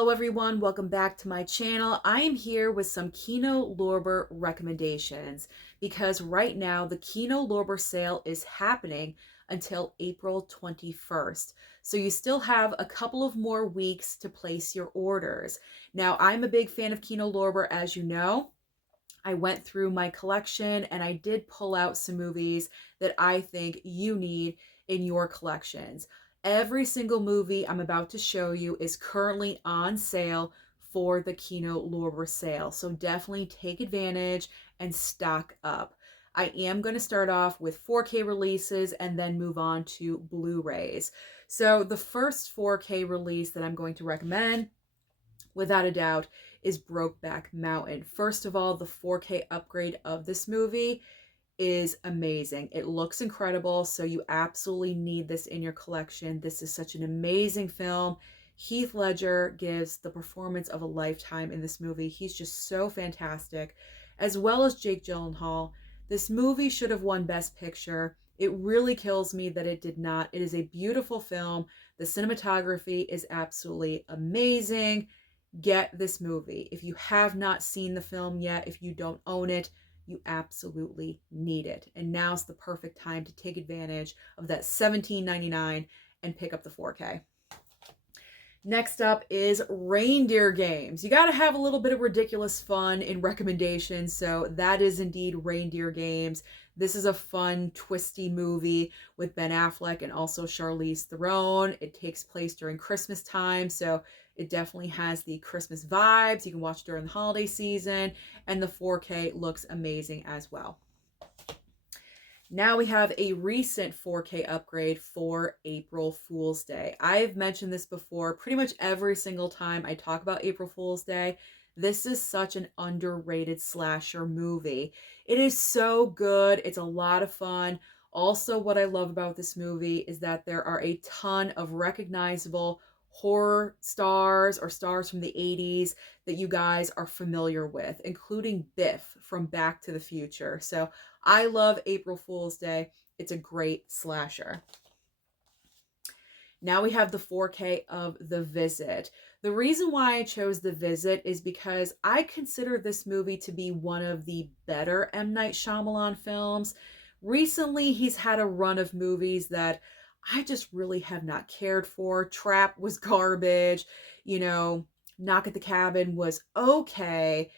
Hello everyone, welcome back to my channel. I am here with some Kino Lorber recommendations because right now the Kino Lorber sale is happening until April 21st. So you still have a couple of more weeks to place your orders. Now, I'm a big fan of Kino Lorber, as you know. I went through my collection and I did pull out some movies that I think you need in your collections. Every single movie I'm about to show you is currently on sale for the Kino Lorber sale. So definitely take advantage and stock up. I am going to start off with 4K releases and then move on to Blu-rays. So the first 4K release that I'm going to recommend, without a doubt, is Brokeback Mountain. First of all, the 4K upgrade of this movie is amazing. It looks incredible, so you absolutely need this in your collection. This is such an amazing film. Heath Ledger gives the performance of a lifetime in this movie. He's just so fantastic, as well as Jake Gyllenhaal. This movie should have won Best Picture. It really kills me that it did not. It is a beautiful film. The cinematography is absolutely amazing. Get this movie. If you have not seen the film yet, if you don't own it, you absolutely need it. And now's the perfect time to take advantage of that $17.99 and pick up the 4K. Next up is Reindeer Games. You got to have a little bit of ridiculous fun in recommendations, so that is indeed Reindeer Games. This is a fun, twisty movie with Ben Affleck and also Charlize Theron. It takes place during Christmas time, so it definitely has the Christmas vibes. You can watch during the holiday season, and the 4K looks amazing as well. Now we have a recent 4K upgrade for April Fool's Day. I've mentioned this before pretty much every single time I talk about April Fool's Day. This is such an underrated slasher movie. It is so good. It's a lot of fun. Also, what I love about this movie is that there are a ton of recognizable horror stars or stars from the 80s that you guys are familiar with, including Biff from Back to the Future. So I love April Fool's Day. It's a great slasher. Now we have the 4K of The Visit. The reason why I chose The Visit is because I consider this movie to be one of the better M. Night Shyamalan films. Recently, he's had a run of movies that I just really have not cared for. Trap was garbage. Knock at the Cabin was okay.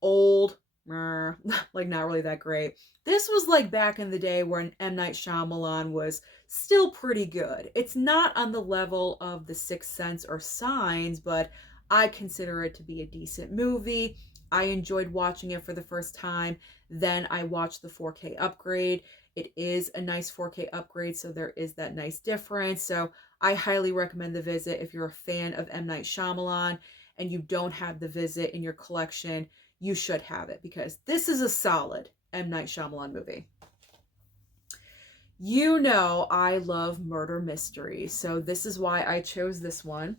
Old, like not really that great. This was like back in the day when M. Night Shyamalan was still pretty good. It's not on the level of The Sixth Sense or Signs, but I consider it to be a decent movie. I enjoyed watching it for the first time. Then I watched the 4K upgrade. It is a nice 4K upgrade, so there is that nice difference. So I highly recommend The Visit if you're a fan of M. Night Shyamalan and you don't have The Visit in your collection. You should have it because this is a solid M. Night Shyamalan movie. You know I love murder mysteries, so this is why I chose this one.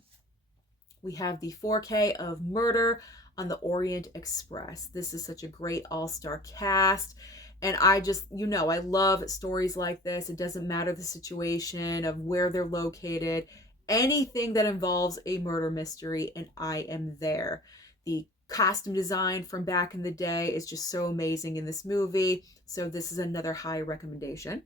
We have the 4K of Murder on the Orient Express. This is such a great all-star cast. And I just, I love stories like this. It doesn't matter the situation of where they're located. Anything that involves a murder mystery, and I am there. The costume design from back in the day is just so amazing in this movie. So this is another high recommendation.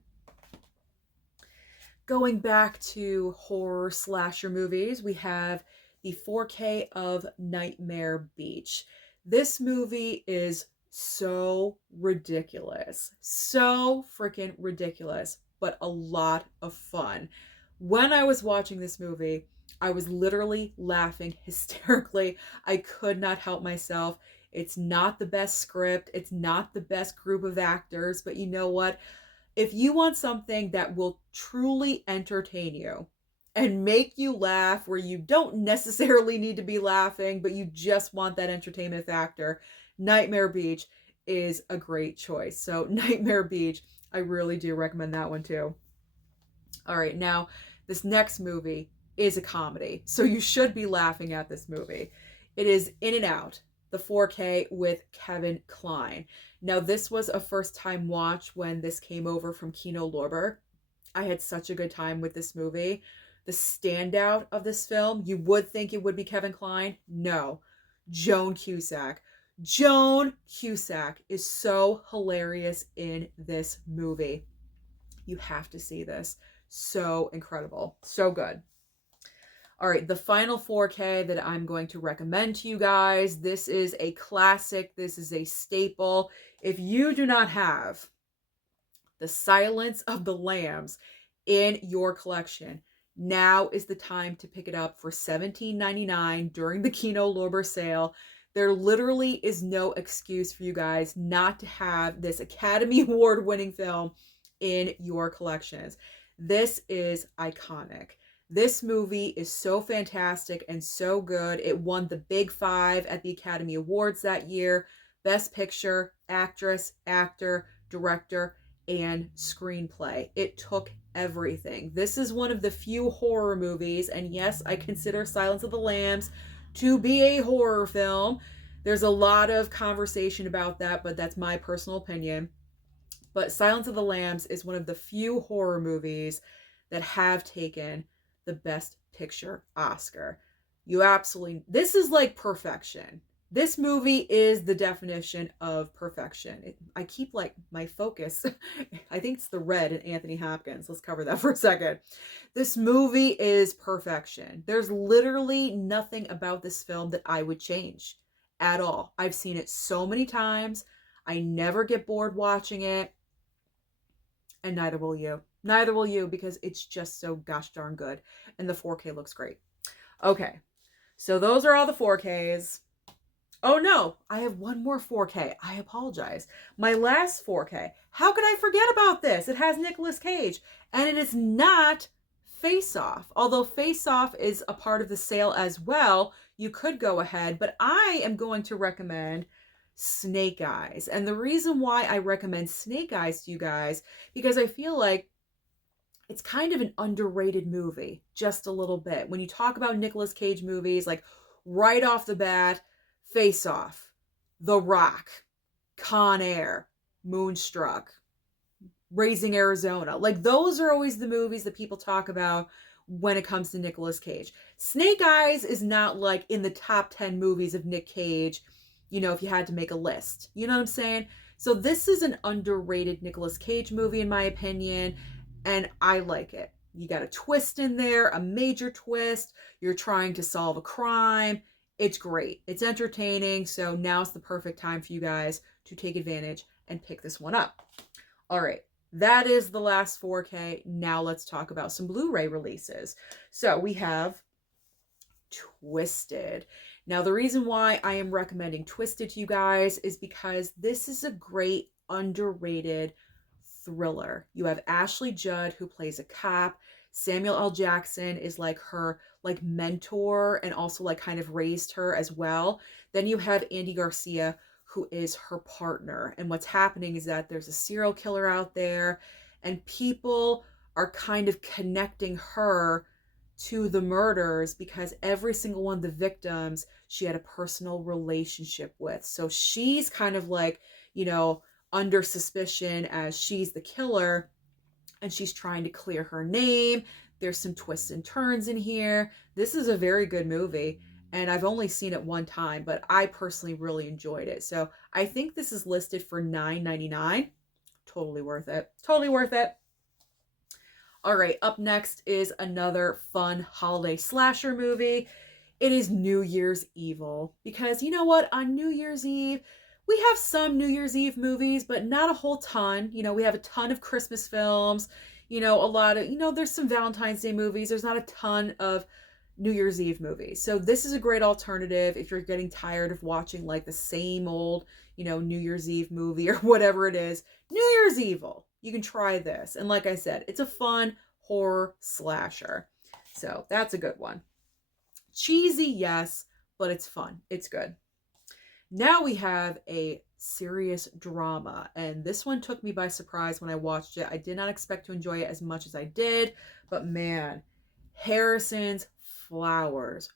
Going back to horror slasher movies, we have the 4K of Nightmare Beach. This movie is so ridiculous. So freaking ridiculous, but a lot of fun. When I was watching this movie, I was literally laughing hysterically. I could not help myself. It's not the best script. It's not the best group of actors, but you know what? If you want something that will truly entertain you and make you laugh, where you don't necessarily need to be laughing, but you just want that entertainment factor, Nightmare Beach is a great choice. So Nightmare Beach, I really do recommend that one too. All right, now this next movie is a comedy, so you should be laughing at this movie. It is In and Out, the 4K with Kevin Kline. Now, this was a first-time watch when this came over from Kino Lorber. I had such a good time with this movie. the standout of this film, you would think it would be Kevin Kline. No, Joan Cusack. Joan Cusack is so hilarious in this movie. You have to see this. So incredible. So good. All right, the final 4K that I'm going to recommend to you guys. This is a classic. This is a staple. If you do not have The Silence of the Lambs in your collection, now is the time to pick it up for $17.99 during the Kino Lorber sale. There literally is no excuse for you guys not to have this Academy Award winning film in your collections. This is iconic. This movie is so fantastic and so good. It won the Big Five at the Academy Awards that year. Best Picture, Actress, Actor, Director, and Screenplay. It took everything. This is one of the few horror movies, and yes, I consider Silence of the Lambs to be a horror film. There's a lot of conversation about that, but that's my personal opinion. But Silence of the Lambs is one of the few horror movies that have taken the Best Picture Oscar. You absolutely, this is like perfection. This movie is the definition of perfection. I keep like my focus. I think it's the red in Anthony Hopkins. Let's cover that for a second. This movie is perfection. There's literally nothing about this film that I would change at all. I've seen it so many times. I never get bored watching it. And neither will you. Neither will you, because it's just so gosh darn good. And the 4K looks great. Okay, so those are all the 4Ks. Oh no, I have one more 4K. I apologize. My last 4K. How could I forget about this? It has Nicolas Cage. And it is not Face Off. Although Face Off is a part of the sale as well, you could go ahead. But I am going to recommend Snake Eyes. And the reason why I recommend Snake Eyes to you guys, because I feel like it's kind of an underrated movie, just a little bit. When you talk about Nicolas Cage movies, like right off the bat, Face Off, The Rock, Con Air, Moonstruck, Raising Arizona. Like those are always the movies that people talk about when it comes to Nicolas Cage. Snake Eyes is not like in the top 10 movies of Nick Cage, you know, if you had to make a list. You know what I'm saying? So this is an underrated Nicolas Cage movie in my opinion, and I like it. You got a twist in there, a major twist. You're trying to solve a crime. It's great. It's entertaining. So now's the perfect time for you guys to take advantage and pick this one up. All right. That is the last 4K. Now let's talk about some Blu-ray releases. So we have Twisted. Now the reason why I am recommending Twisted to you guys is because this is a great underrated thriller. You have Ashley Judd, who plays a cop. Samuel L. Jackson is like her like mentor and also like kind of raised her as well. Then you have Andy Garcia, who is her partner. And what's happening is that there's a serial killer out there and people are kind of connecting her to the murders because every single one of the victims she had a personal relationship with. So she's kind of like, you know, under suspicion as she's the killer, and she's trying to clear her name. There's some twists and turns in here. This is a very good movie, and I've only seen it one time, but I personally really enjoyed it. So I think this is listed for $9.99. Totally worth it. Totally worth it. All right, up next is another fun holiday slasher movie. It is New Year's Evil, because you know what? On New Year's Eve, we have some New Year's Eve movies, but not a whole ton. You know, we have a ton of Christmas films, you know, a lot of, you know, there's some Valentine's Day movies. There's not a ton of New Year's Eve movies. So this is a great alternative if you're getting tired of watching like the same old, you know, New Year's Eve movie or whatever it is. New Year's Evil. You can try this. And like I said, it's a fun horror slasher. So that's a good one. Cheesy, yes, but it's fun. It's good. Now we have a serious drama, and this one took me by surprise when I watched it. I did not expect to enjoy it as much as I did, but man, Harrison's Flowers.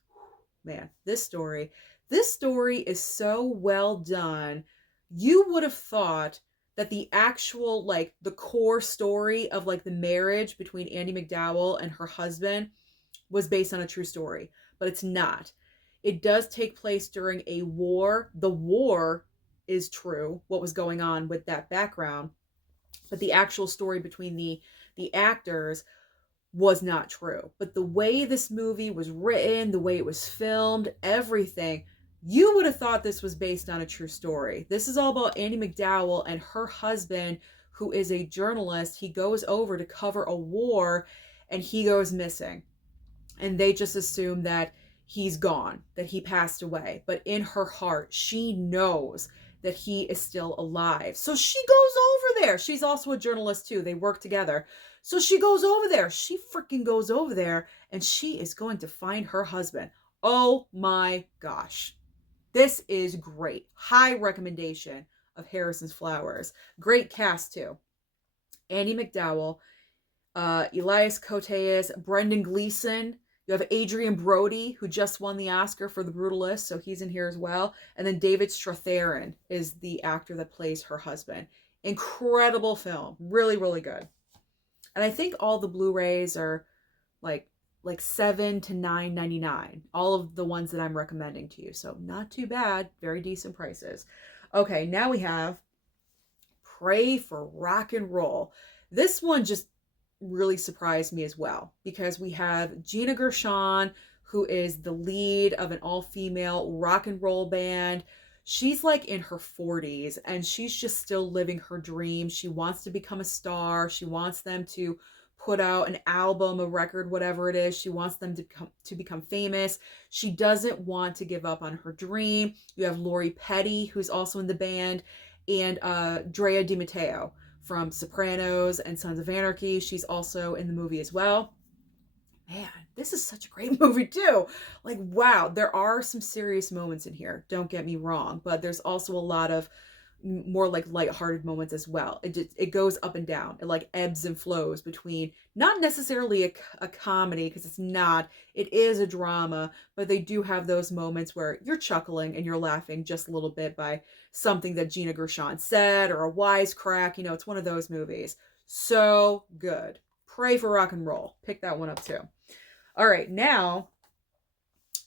Man, this story is so well done. You would have thought that the actual, like, the core story of, like, the marriage between Andie MacDowell and her husband was based on a true story, but it's not. It does take place during a war. The war is true, what was going on with that background, but the actual story between the actors was not true. But the way this movie was written, the way it was filmed, everything, you would have thought this was based on a true story. This is all about Andie MacDowell and her husband, who is a journalist. He goes over to cover a war and he goes missing. And they just assume that he's gone, that he passed away. But in her heart, she knows that he is still alive. So she goes over there. She's also a journalist too. They work together. So she goes over there. She freaking goes over there and she is going to find her husband. Oh my gosh. This is great. High recommendation of Harrison's Flowers. Great cast too. Andie MacDowell, Elias Koteas, Brendan Gleeson. You have Adrian Brody, who just won the Oscar for The Brutalist, so he's in here as well. And then David Strathairn is the actor that plays her husband. Incredible film. Really, really good. And I think all the Blu-rays are like $7 to $9.99. All of the ones that I'm recommending to you. So not too bad. Very decent prices. Okay, now we have Pray for Rock and Roll. This one just really surprised me as well, because we have Gina Gershon, who is the lead of an all-female rock and roll band. She's like in her 40s and she's just still living her dream. She wants to become a star. She wants them to put out an album, a record, whatever it is. She wants them to become famous. She doesn't want to give up on her dream. You have Lori Petty, who's also in the band, and Drea Di Matteo from Sopranos and Sons of Anarchy. She's also in the movie as well. Man, this is such a great movie too. Like, wow, there are some serious moments in here. Don't get me wrong, but there's also a lot of more like lighthearted moments as well. It goes up and down. It like ebbs and flows between not necessarily a comedy, because it's not. It is a drama, but they do have those moments where you're chuckling and you're laughing just a little bit by something that Gina Gershon said or a wisecrack. You know, it's one of those movies. So good. Pray for Rock and Roll. Pick that one up too. All right, now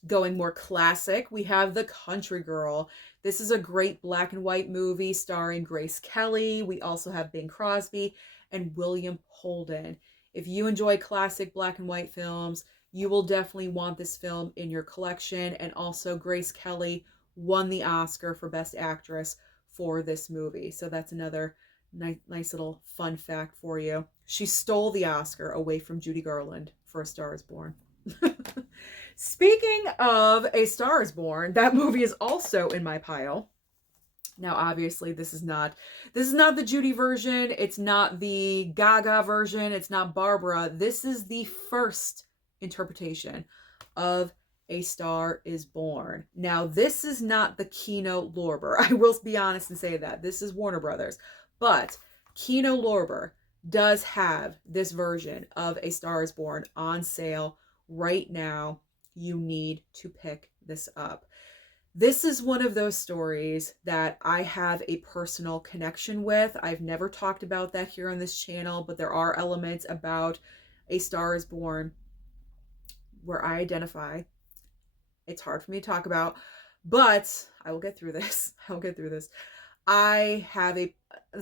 going more classic, we have The Country Girl. This is a great black and white movie starring Grace Kelly. We also have Bing Crosby and William Holden. If you enjoy classic black and white films, you will definitely want this film in your collection. And also Grace Kelly won the Oscar for Best Actress for this movie. So that's another nice little fun fact for you. She stole the Oscar away from Judy Garland for A Star is Born. Speaking of A Star is Born, that movie is also in my pile. Now, obviously, this is not the Judy version. It's not the Gaga version. It's not Barbara. This is the first interpretation of A Star is Born. Now, this is not the Kino Lorber. I will be honest and say that. This is Warner Brothers. But Kino Lorber does have this version of A Star is Born on sale right now. You need to pick this up. This is one of those stories that I have a personal connection with. I've never talked about that here on this channel, but there are elements about A Star is Born where I identify. It's hard for me to talk about, but I will get through this. That's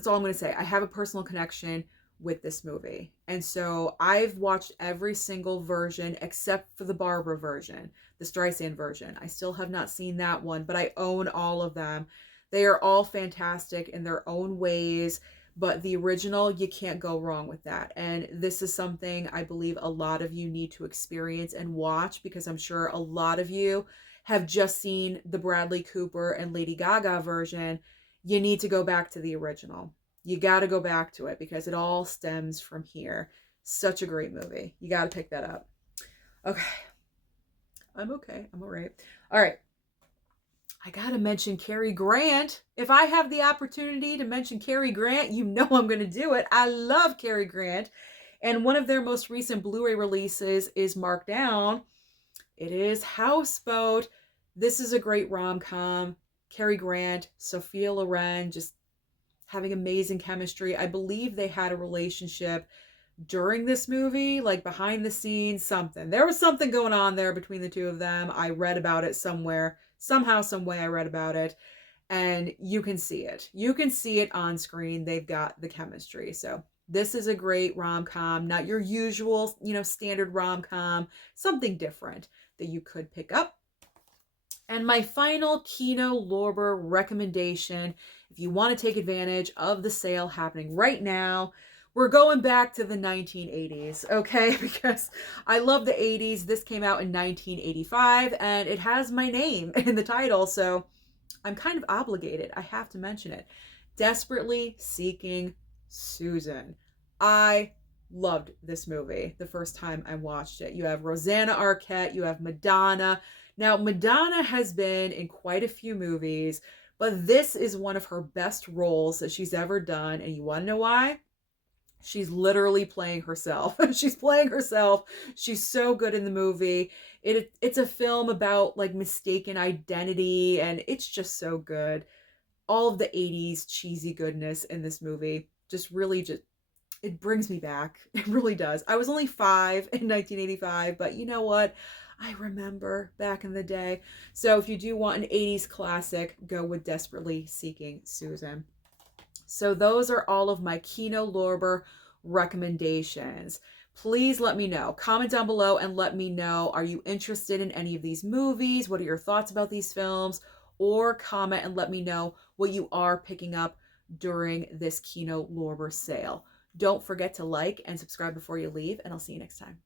all I'm going to say. I have a personal connection with this movie. And so I've watched every single version except for the Barbara version, the Streisand version. I still have not seen that one, but I own all of them. They are all fantastic in their own ways, but the original, you can't go wrong with that. And this is something I believe a lot of you need to experience and watch, because I'm sure a lot of you have just seen the Bradley Cooper and Lady Gaga version. You need to go back to the original. You got to go back to it because it all stems from here. Such a great movie. You got to pick that up. Okay. I'm okay. I'm all right. All right. I got to mention Cary Grant. If I have the opportunity to mention Cary Grant, you know I'm going to do it. I love Cary Grant. And one of their most recent Blu-ray releases is marked down. It is Houseboat. This is a great rom-com. Cary Grant, Sophia Loren, just having amazing chemistry. I believe they had a relationship during this movie, like behind the scenes, something. There was something going on there between the two of them. I read about it somewhere. Somehow, some way I read about it. And you can see it. You can see it on screen. They've got the chemistry. So this is a great rom-com, not your usual, standard rom-com, something different that you could pick up. And my final Kino Lorber recommendation, if you want to take advantage of the sale happening right now, we're going back to the 1980s, okay? Because I love the 80s. This came out in 1985, and it has my name in the title, so I'm kind of obligated. I have to mention it. Desperately Seeking Susan. I loved this movie the first time I watched it. You have Rosanna Arquette, you have Madonna. Now, Madonna has been in quite a few movies, but this is one of her best roles that she's ever done. And you want to know why? She's literally playing herself. She's playing herself. She's so good in the movie. It's a film about like mistaken identity, and it's just so good. All of the 80s cheesy goodness in this movie just it brings me back. It really does. I was only 5 in 1985, but you know what? I remember back in the day. So if you do want an 80s classic, go with Desperately Seeking Susan. So those are all of my Kino Lorber recommendations. Please let me know. Comment down below and let me know, are you interested in any of these movies? What are your thoughts about these films? Or comment and let me know what you are picking up during this Kino Lorber sale. Don't forget to like and subscribe before you leave, and I'll see you next time.